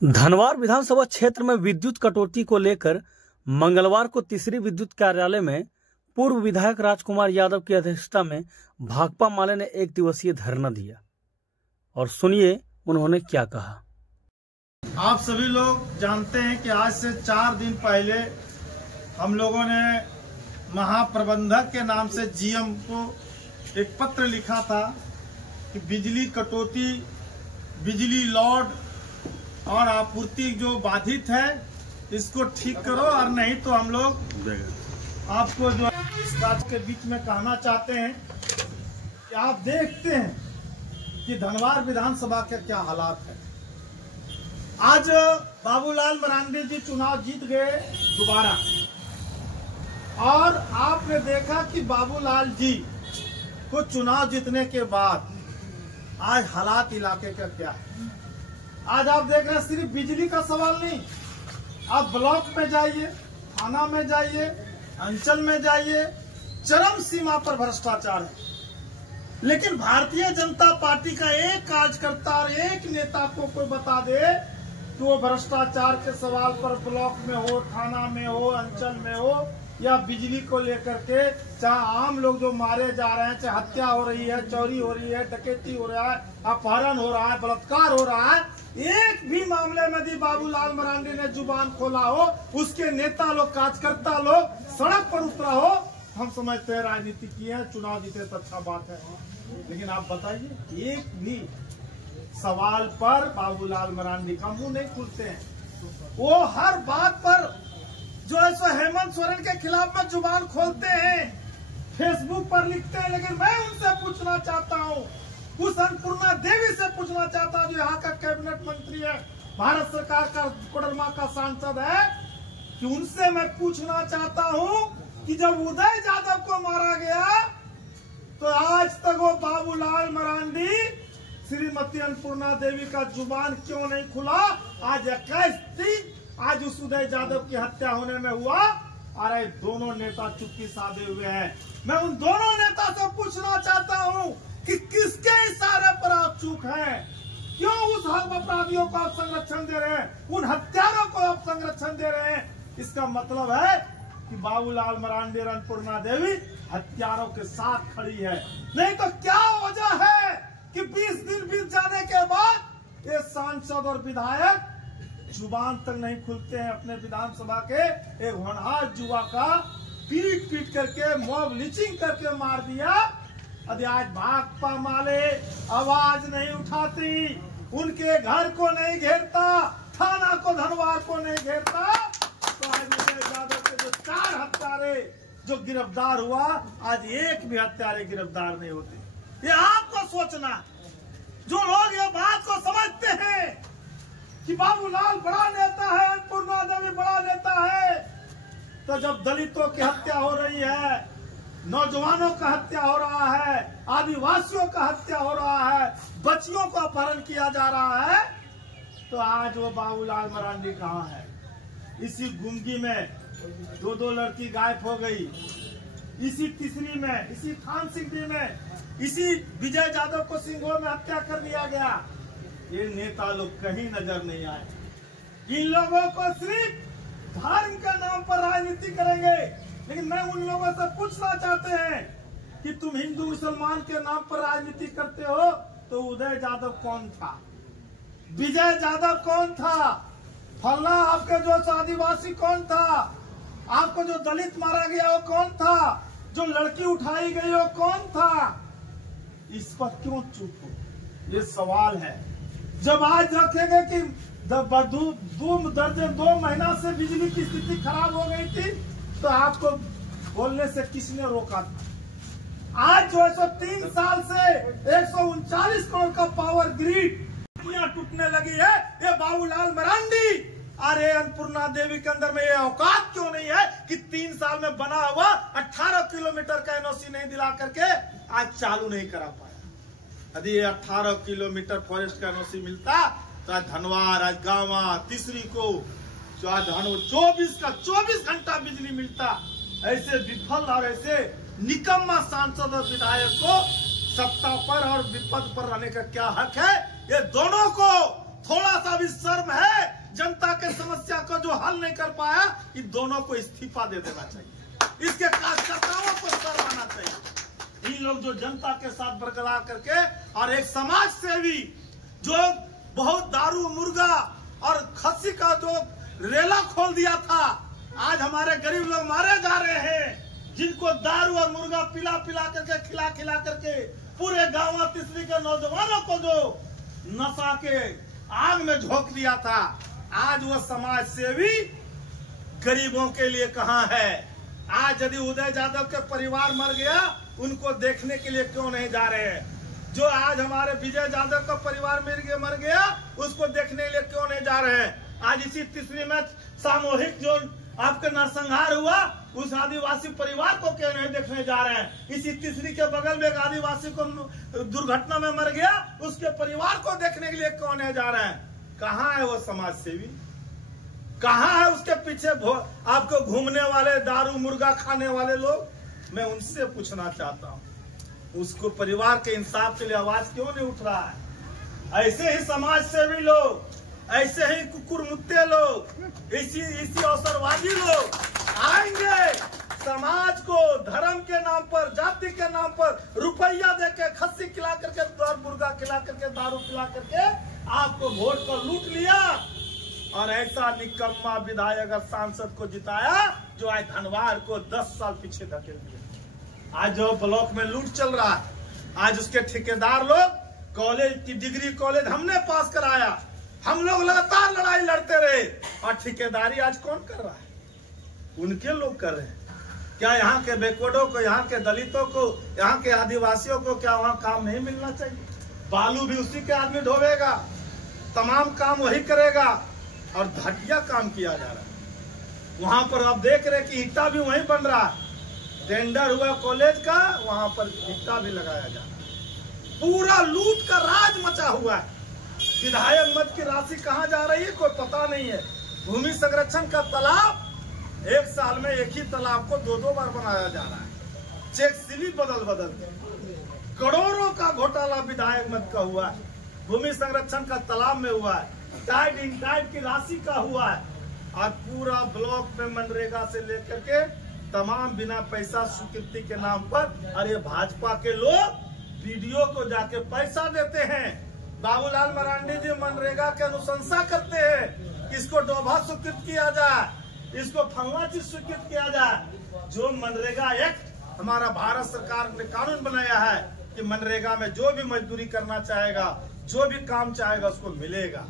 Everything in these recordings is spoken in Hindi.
धनवार विधानसभा क्षेत्र में विद्युत कटौती को लेकर मंगलवार को तीसरी विद्युत कार्यालय में पूर्व विधायक राजकुमार यादव की अध्यक्षता में भाकपा माले ने एक दिवसीय धरना दिया और सुनिए उन्होंने क्या कहा। आप सभी लोग जानते हैं कि आज से 4 दिन पहले हम लोगों ने महाप्रबंधक के नाम से जीएम को एक पत्र लिखा था कि बिजली कटौती, बिजली लॉट और आपूर्ति जो बाधित है इसको ठीक करो, और नहीं तो हम लोग आपको जो इस बात के बीच में कहना चाहते हैं कि आप देखते हैं कि धनवार विधानसभा के क्या हालात है। आज बाबूलाल मरांडी जी चुनाव जीत गए दोबारा, और आपने देखा कि बाबूलाल जी को चुनाव जीतने के बाद आज हालात इलाके का क्या है। आज आप देख रहे हैं सिर्फ बिजली का सवाल नहीं, आप ब्लॉक में जाइए, थाना में जाइए, अंचल में जाइए, चरम सीमा पर भ्रष्टाचार है। लेकिन भारतीय जनता पार्टी का एक कार्यकर्ता और एक नेता को कोई बता दे कि वो भ्रष्टाचार के सवाल पर ब्लॉक में हो, थाना में हो, अंचल में हो, या बिजली को लेकर के चाहे आम लोग जो मारे जा रहे हैं, चाहे हत्या हो रही है, चोरी हो रही है, डकैती हो रहा है, अपहरण हो रहा है, बलात्कार हो रहा है, एक भी मामले में यदि बाबूलाल मरांडी ने जुबान खोला हो, उसके नेता लोग, कार्यकर्ता लोग सड़क पर उतरा हो, हम समझते हैं राजनीति की है, चुनाव जीते तो अच्छा बात है। लेकिन आप बताइए, एक भी सवाल पर बाबूलाल मरांडी का मुंह नहीं खुलते हैं। वो हर बात पर जो है सो हेमंत सोरेन के खिलाफ में जुबान खोलते हैं, फेसबुक पर लिखते हैं। लेकिन मैं उनसे पूछना चाहता हूँ, उस अन्नपूर्णा देवी से पूछना चाहता हूँ जो यहाँ का कैबिनेट मंत्री है, भारत सरकार का कोडरमा का सांसद है, कि उनसे मैं पूछना चाहता हूँ कि जब उदय यादव को मारा गया तो आज तक वो बाबूलाल मरांडी, श्रीमती अन्नपूर्णा देवी का जुबान क्यों नहीं खुला। आज 21 दिन आज उस उदय यादव की हत्या होने में हुआ, और ये दोनों नेता चुप्पी साधे हुए हैं। मैं उन दोनों नेता से पूछना चाहता हूँ कि किसके इशारे पर आप चूक हैं, क्यों उस हर अपराधियों को आप संरक्षण दे रहे हैं, उन हत्यारों को आप संरक्षण दे रहे हैं। इसका मतलब है कि बाबूलाल मरांडी और अन्नपूर्णा देवी हत्यारों के साथ खड़ी है। नहीं तो क्या वजह है कि 20 दिन बीत जाने के बाद ये सांसद और विधायक जुबान तक नहीं खुलते हैं। अपने विधानसभा के एक होनहार युवा का पीट करके, मॉब लिंचिंग करके मार दिया। यदि आज भाकपा माले आवाज नहीं उठाती, उनके घर को नहीं घेरता, थाना को, धनवार को नहीं घेरता, तो आज उदय यादव के जो 4 हत्यारे जो गिरफ्तार हुआ, आज एक भी हत्यारे गिरफ्तार नहीं होते। ये आपको सोचना, जो लोग ये बात को समझते हैं कि बाबूलाल बड़ा नेता है, अन्नपूर्णा देवी बड़ा नेता है, तो जब दलितों की हत्या हो रही है, नौजवानों का हत्या हो रहा है, आदिवासियों का हत्या हो रहा है, बच्चियों को अपहरण किया जा रहा है, तो आज वो बाबूलाल मरांडी कहाँ है। इसी गुमगी में 2 लड़की गायब हो गई, इसी तीसरी में, इसी थान सिंह में, इसी विजय यादव को सिंघो में हत्या कर दिया गया। ये नेता लोग कहीं नजर नहीं आए। इन लोगों को सिर्फ धर्म के नाम पर राजनीति करेंगे। लेकिन मैं उन लोगों से पूछना चाहते हैं कि तुम हिंदू मुसलमान के नाम पर राजनीति करते हो, तो उदय यादव कौन था, विजय यादव कौन था, फलना आपके जो आदिवासी कौन था, आपको जो दलित मारा गया वो कौन था, जो लड़की उठाई गई वो कौन था। इस पर क्यों चुप हो, ये सवाल है। जब आज रखेंगे कि 2 महीना से बिजली की स्थिति खराब हो गई थी, तो आपको बोलने से किसने रोका था। आज जो है सो 3 साल से 139 करोड़ का पावर ग्रिड टूटने लगी है, ये बाबूलाल मरांडी अरे अन्नपूर्णा देवी के अंदर में ये औकात क्यों नहीं है कि 3 साल में बना हुआ 18 किलोमीटर का एनओसी नहीं दिला करके आज चालू नहीं करा पाया। यदि 18 किलोमीटर फॉरेस्ट का एनओसी मिलता तो आज धनवार, आज गांवा, तीसरी को जो आज 24 घंटा बिजली मिलता। ऐसे विफल और ऐसे निकम्मा सांसद और विधायक को सत्ता पर और विपद पर रहने का क्या हक है। ये दोनों को थोड़ा सा भी शर्म है जनता के समस्या को जो हल नहीं कर पाया, इन दोनों को इस्तीफा दे देना चाहिए। इसके कार्यकर्ताओं को शर्माना चाहिए। इन लोग जो जनता के साथ बरकरार करके, और एक समाज सेवी जो बहुत दारू मुर्गा और खस्सी का जो रेला खोल दिया था, आज हमारे गरीब लोग मारे जा रहे हैं, जिनको दारू और मुर्गा पिला करके खिला करके पूरे गांव तीसरी के नौजवानों को जो नशा के आग में झोंक दिया था, आज वो समाज सेवी गरीबों के लिए कहाँ है? आज यदि उदय यादव के परिवार मर गया, उनको देखने के लिए क्यों नहीं जा रहे हैं? जो आज हमारे विजय यादव का परिवार मर गया, उसको देखने के लिए क्यों नहीं जा रहे हैं? आज इसी तीसरी में सामूहिक जो आपका नरसंहार हुआ, उस आदिवासी परिवार को क्यों नहीं देखने जा रहे हैं? इसी तीसरी के बगल में एक आदिवासी को दुर्घटना में मर गया, उसके परिवार को देखने के लिए क्यों नहीं जा रहे हैं? कहाँ है वो समाज सेवी? कहाँ है उसके पीछे आपको घूमने वाले दारू मुर्गा खाने वाले लोग? मैं उनसे पूछना चाहता हूँ, उसको परिवार के इंसाफ के लिए आवाज क्यों नहीं उठ रहा है? ऐसे ही समाज सेवी लोग, ऐसे ही कुकुर मुत्ते लोग, इसी अवसरवादी लोग आएंगे, समाज को धर्म के नाम पर, जाति के नाम पर रुपया देके, खस्सी खिला करके, मुर्गा खिला करके, दारू पिला करके आपको वोट को लूट लिया, और ऐसा निकम्मा विधायक और सांसद को जिताया जो आज धनवार को 10 साल पीछे धकेल दिया। आज जो ब्लॉक में लूट चल रहा है, आज उसके ठेकेदार लोग, कॉलेज की डिग्री कॉलेज हमने पास कराया, हम लोग लगातार लड़ाई लड़ते रहे, और ठेकेदारी आज कौन कर रहा है? उनके लोग कर रहे हैं। क्या यहाँ के बैकवर्डों को, यहाँ के दलितों को, यहाँ के आदिवासियों को क्या वहाँ काम नहीं मिलना चाहिए? बालू भी उसी के आदमी ढोवेगा, तमाम काम वही करेगा, और घटिया काम किया जा रहा है। वहां पर आप देख रहे कि ईटा भी वहीं बन रहा है, टेंडर हुआ कॉलेज का, वहां पर ईटा भी लगाया जा रहा है। पूरा लूट का राज मचा हुआ है। विधायक मत की राशि कहाँ जा रही है, कोई पता नहीं है। भूमि संरक्षण का तालाब, एक साल में एक ही तालाब को 2-2 बार बनाया जा रहा है, चेक स्लिप बदल के। करोड़ों का घोटाला विधायक मत का हुआ है, भूमि संरक्षण का तालाब में हुआ है, टाइड इन टाइड की राशि का हुआ है, और पूरा ब्लॉक में मनरेगा से लेकर के तमाम बिना पैसा स्वीकृति के नाम पर। अरे भाजपा के लोग वीडियो को जाके पैसा देते हैं। बाबूलाल मरांडी जी मनरेगा की अनुशंसा करते हैं, इसको डोभा स्वीकृत किया जाए, इसको फलना चीज स्वीकृत किया जाए। जो मनरेगा एक्ट हमारा भारत सरकार ने कानून बनाया है कि मनरेगा में जो भी मजदूरी करना चाहेगा, जो भी काम चाहेगा, उसको मिलेगा।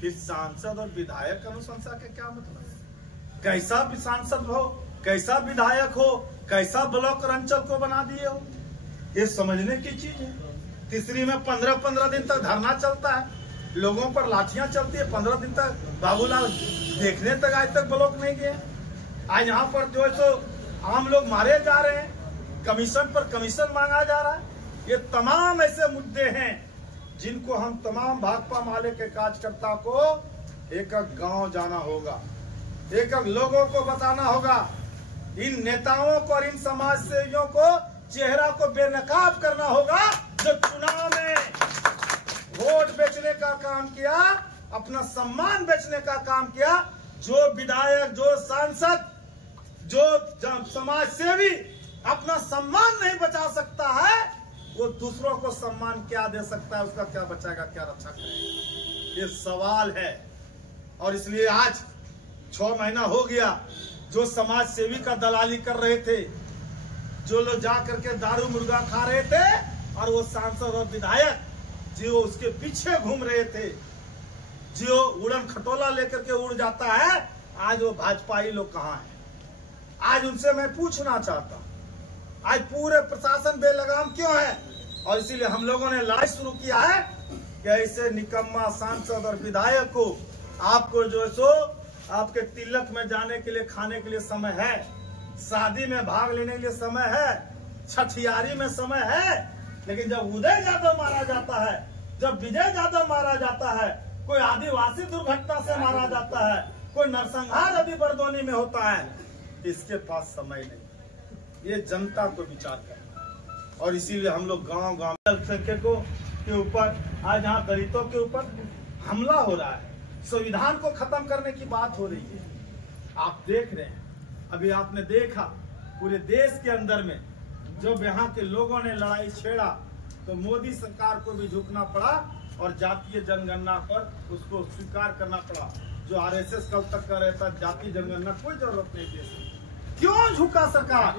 फिर सांसद और विधायक अनुशंसा के क्या मतलब? कैसा भी सांसद हो, कैसा विधायक हो, कैसा ब्लॉक और अंचल को बना दिए हो, ये समझने की चीज है। तीसरी में 15-15 दिन तक धरना चलता है, लोगों पर लाठियां चलती है। 15 दिन तक बाबूलाल देखने तक आज तक ब्लॉक नहीं गए। आज यहाँ पर जो है सो आम लोग मारे जा रहे हैं, कमीशन पर कमीशन मांगा जा रहा है। ये तमाम ऐसे मुद्दे हैं जिनको हम तमाम भाकपा माले के कार्यकर्ता को एक गांव जाना होगा, एक लोगों को बताना होगा। इन नेताओं को और इन समाज सेवियों को चेहरा को बेनकाब करना होगा, जो चुनाव में वोट बेचने का काम किया, अपना सम्मान बेचने का काम किया। जो विधायक, जो सांसद, जो समाज सेवी अपना सम्मान नहीं बचा सकता है, वो दूसरों को सम्मान क्या दे सकता है? उसका क्या बचाएगा, क्या रक्षा करेगा? ये सवाल है। और इसलिए आज 6 महीना हो गया, जो समाज सेवी का दलाली कर रहे थे, जो लोग जा करके दारू मुर्गा खा रहे थे, और वो सांसद और विधायक जो उसके पीछे घूम रहे थे, जो उड़न खटोला लेकर के उड़ जाता है, आज वो भाजपाई लोग कहाँ हैं? आज उनसे मैं पूछना चाहता हूँ, आज पूरे प्रशासन बेलगाम क्यों है? और इसीलिए हम लोगों ने लड़ाई शुरू किया है कि ऐसे निकम्मा सांसद और विधायक को, आपको जो है सो आपके तिलक में जाने के लिए, खाने के लिए समय है, शादी में भाग लेने के लिए समय है, छठियारी में समय है, लेकिन जब उदय यादव मारा जाता है, जब विजय यादव मारा जाता है, कोई आदिवासी दुर्घटना से मारा जाता है, कोई नरसंहार यदि बरदोनी में होता है, इसके पास समय नहीं। ये जनता को विचार करना। और इसीलिए हम लोग गांव-गांव अल्पसंख्यकों के ऊपर, आज यहाँ दलितों के ऊपर हमला हो रहा है, संविधान को खत्म करने की बात हो रही है। आप देख रहे हैं, अभी आपने देखा पूरे देश के अंदर में जब यहाँ के लोगों ने लड़ाई छेड़ा तो मोदी सरकार को भी झुकना पड़ा और जातीय जनगणना पर उसको स्वीकार करना पड़ा। जो आरएसएस कल तक कर रहा था जातीय जनगणना कोई जरूरत नहीं देश में, क्यों झुका सरकार,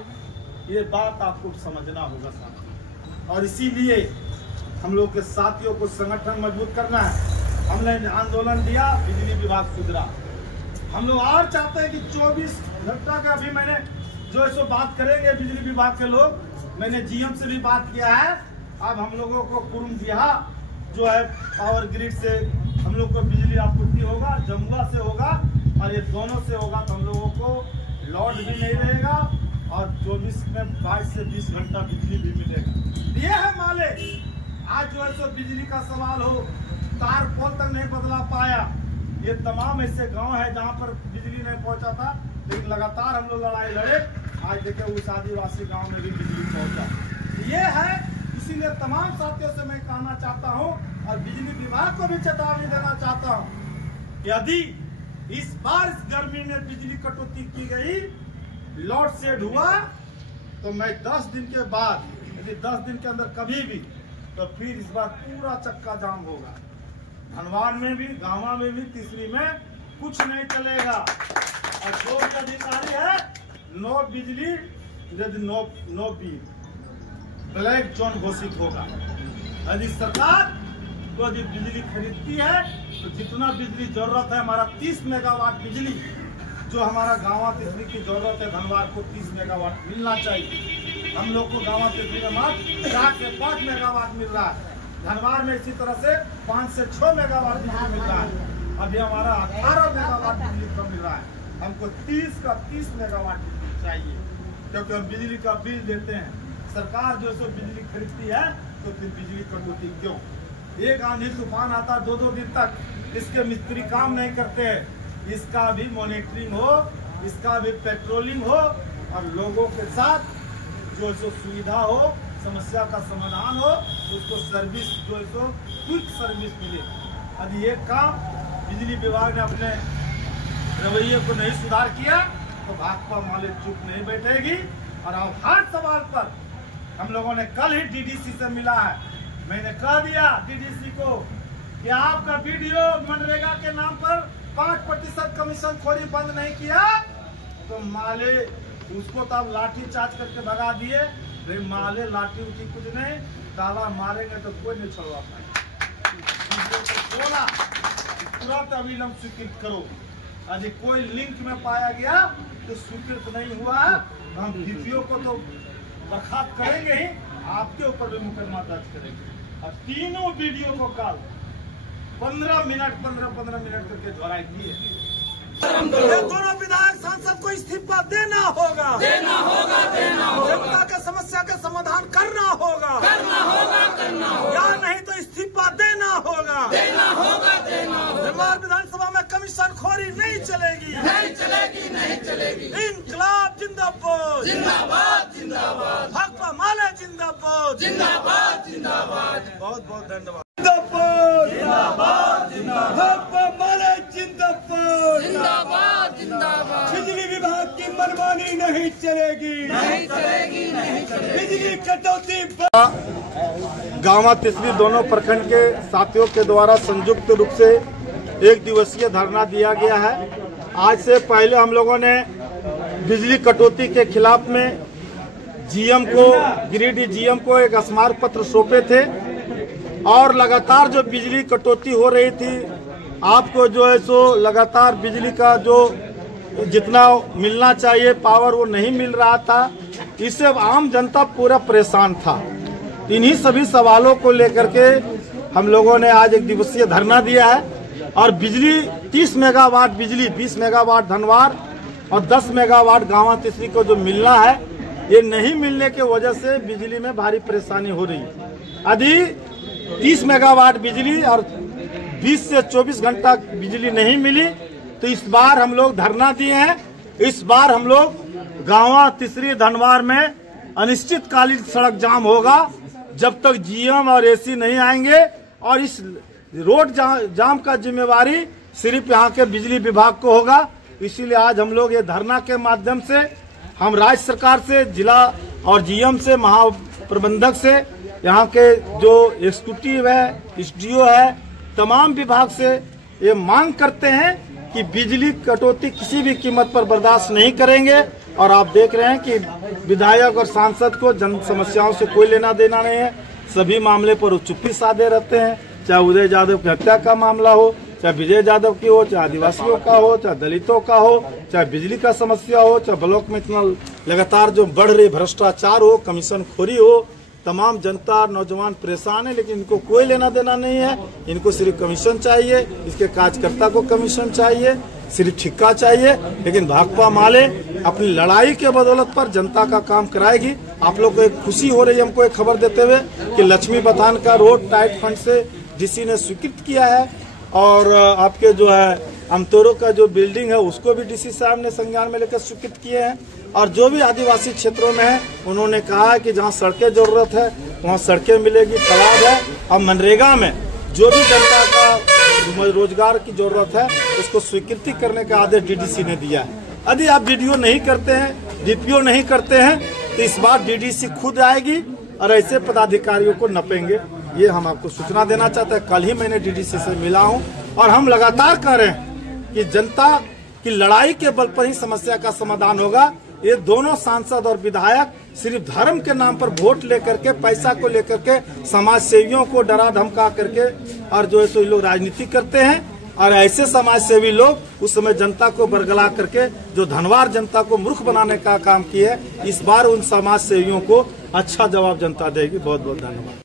ये बात आपको समझना होगा साथियों। और इसीलिए हम लोग के साथियों को संगठन मजबूत करना है। हमने आंदोलन दिया, बिजली विभाग सुधरा। हम लोग और चाहते हैं कि 24 घंटा का भी मैंने जो है सो बात करेंगे बिजली विभाग के लोग, मैंने जीएम से भी बात किया है। अब हम लोगों को कुरुमदिहा जो है पावर ग्रिड से हम लोग को बिजली आपूर्ति होगा, जमुआ से होगा और ये दोनों से होगा तो हम लोगों को लॉट भी नहीं रहेगा और 24 में 22 से 20 घंटा बिजली भी मिलेगा। ये है माले। आज जो है सो बिजली का सवाल हो, तार पोल तक नहीं बदला पाया। ये तमाम ऐसे गांव है जहां पर बिजली नहीं पहुंचा था, लेकिन लगातार हम लोग लड़ाई लड़े, आज देखे उस आदिवासी गांव में भी बिजली पहुंचा। ये है, इसीलिए तमाम साथियों से मैं कहना चाहता हूं और बिजली विभाग को भी चेतावनी देना चाहता हूं कि यदि इस बार इस गर्मी में बिजली कटौती की गई, लोड शेड हुआ, तो मैं 10 दिन के बाद, यदि 10 दिन के अंदर कभी भी, तो फिर इस बार पूरा चक्का जाम होगा। धनवार में भी, गांवा में भी, तीसरी में कुछ नहीं चलेगा। और जो अधिकारी है, नो बिजली, नो बिल, ब्लैक जोन घोषित होगा। यदि सरकार तो यदि बिजली खरीदती है तो जितना बिजली जरूरत है, हमारा 30 मेगावाट बिजली जो हमारा गांवा तिसरी की जरूरत है, धनवार को 30 मेगावाट मिलना चाहिए। हम लोग को गांवा तिसरी में मात्र 4 से 5 मेगावाट मिल रहा है, धनवार में इसी तरह से 5 से 6 मेगावाट बिजली मिल रहा है। अभी हमारा 18 मेगावाट बिजली कम मिल रहा है। हमको 30 मेगावाट बिजली चाहिए, क्योंकि हम बिजली का बिल देते हैं। सरकार जो सो बिजली खरीदती है तो फिर बिजली कटौती क्यों? एक आंधी तूफान आता 2-2 दिन तक, इसके मिस्त्री काम नहीं करते हैं। इसका भी मॉनिटरिंग हो, इसका भी पेट्रोलिंग हो और लोगों के साथ जो सो सुविधा हो, समस्या का समाधान हो, उसको सर्विस जो है सो क्विक सर्विस मिले। यदि ये काम बिजली विभाग ने अपने रवैये को नहीं सुधार किया तो भाकपा माले चुप नहीं बैठेगी। और अब हर सवाल पर हम लोगों ने कल ही डीडीसी से मिला है, मैंने कह दिया डीडीसी को कि आपका वीडियो मनरेगा के नाम पर 5% कमीशन खोरी बंद नहीं किया तो माले उसको तो आप लाठी चार्ज करके भगा दिए। माले लाठी उठी कुछ नहीं, ताला मारेंगे तो कोई नहीं छोड़वा पाएगा। तुरंत अविलंब स्वीकृत करो। यदि कोई लिंक में पाया गया तो स्वीकृत नहीं हुआ, हम डीपीओ को तो बर्खास्त करेंगे ही, आपके ऊपर भी मुकदमा दर्ज करेंगे। और तीनों वीडियो को कल 15 मिनट करके दोहराई दिए। ये दोनों विधायक सांसद को इस्तीफा देना होगा। जनता के समस्या का समाधान करना होगा। या नहीं तो इस्तीफा देना होगा। धनवार विधानसभा में कमीशन खोरी नहीं चलेगी। इंकलाब जिंदाबाद, भाकपा माले जिंदाबाद। बहुत बहुत धन्यवाद। बिजली विभाग की मनमानी नहीं चलेगी। बिजली कटौती। गांवा तिसरी दोनों प्रखंड के साथियों के द्वारा संयुक्त रूप से 1 दिवसीय धरना दिया गया है। आज से पहले हम लोगों ने बिजली कटौती के खिलाफ में जीएम को, गिरिडीह जीएम को एक स्मारक पत्र सौंपे थे और लगातार जो बिजली कटौती हो रही थी, आपको जो है सो लगातार बिजली का जो जितना मिलना चाहिए पावर वो नहीं मिल रहा था। इससे आम जनता पूरा परेशान था। इन्हीं सभी सवालों को लेकर के हम लोगों ने आज 1 दिवसीय धरना दिया है। और बिजली 30 मेगावाट बिजली, 20 मेगावाट धनवार और 10 मेगावाट गांवा तिसरी को जो मिलना है, ये नहीं मिलने के वजह से बिजली में भारी परेशानी हो रही है। यदि 30 मेगावाट बिजली और 20 से 24 घंटा बिजली नहीं मिली तो इस बार हम लोग धरना दिए हैं। इस बार हम लोग गांवा तिसरी धनवार में अनिश्चितकालीन सड़क जाम होगा जब तक जीएम और एसी नहीं आएंगे। और इस रोड जाम का जिम्मेवारी सिर्फ यहाँ के बिजली विभाग को होगा। इसीलिए आज हम लोग ये धरना के माध्यम से हम राज्य सरकार से, जिला और जीएम से, महाप्रबंधक से, यहाँ के जो एग्जीक्यूटिव है, एसडीओ है, तमाम विभाग से ये मांग करते हैं कि बिजली कटौती किसी भी कीमत पर बर्दाश्त नहीं करेंगे। और आप देख रहे हैं कि विधायक और सांसद को जन समस्याओं से कोई लेना देना नहीं है। सभी मामले पर वो चुप्पी साधे रहते हैं, चाहे उदय यादव की हत्या का मामला हो, चाहे विजय यादव की हो, चाहे आदिवासियों का हो, चाहे दलितों का हो, चाहे बिजली का समस्या हो, चाहे ब्लॉक में इतना लगातार जो बढ़ रही भ्रष्टाचार हो, कमीशन खोरी हो। तमाम जनता नौजवान परेशान है, लेकिन इनको कोई लेना देना नहीं है। इनको सिर्फ कमीशन चाहिए, इसके कार्यकर्ता को कमीशन चाहिए, सिर्फ ठिक्का चाहिए। लेकिन भाकपा माले अपनी लड़ाई के बदौलत पर जनता का काम कराएगी। आप लोग को एक खुशी हो रही है हमको एक खबर देते हुए कि लक्ष्मी बथान का रोड टाइट फंड से डीसी ने स्वीकृत किया है, और आपके जो है अमतोरो का जो बिल्डिंग है उसको भी डीसी साहब ने संज्ञान में लेकर स्वीकृत किए हैं। और जो भी आदिवासी क्षेत्रों में है उन्होंने कहा है कि जहां सड़कें जरूरत है वहां सड़कें मिलेगी, तालाब है। अब मनरेगा में जो भी जनता का रोजगार की जरूरत है उसको स्वीकृति करने का आदेश डीडीसी ने दिया है। यदि आप वीडियो नहीं करते हैं, डीपीओ नहीं करते हैं, तो इस बार डीडीसी खुद आएगी और ऐसे पदाधिकारियों को नपेंगे। ये हम आपको सूचना देना चाहते हैं। कल ही मैंने डीडीसी से मिला हूं और हम लगातार कह रहे हैं कि जनता की लड़ाई के बल पर ही समस्या का समाधान होगा। ये दोनों सांसद और विधायक सिर्फ धर्म के नाम पर वोट लेकर के, पैसा को लेकर के, समाज सेवियों को डरा धमका करके और जो है सो लोग राजनीति करते हैं। और ऐसे समाज सेवी लोग उस समय जनता को बरगला करके जो धनवार जनता को मूर्ख बनाने का काम किए, इस बार उन समाज सेवियों को अच्छा जवाब जनता देगी। बहुत बहुत धन्यवाद।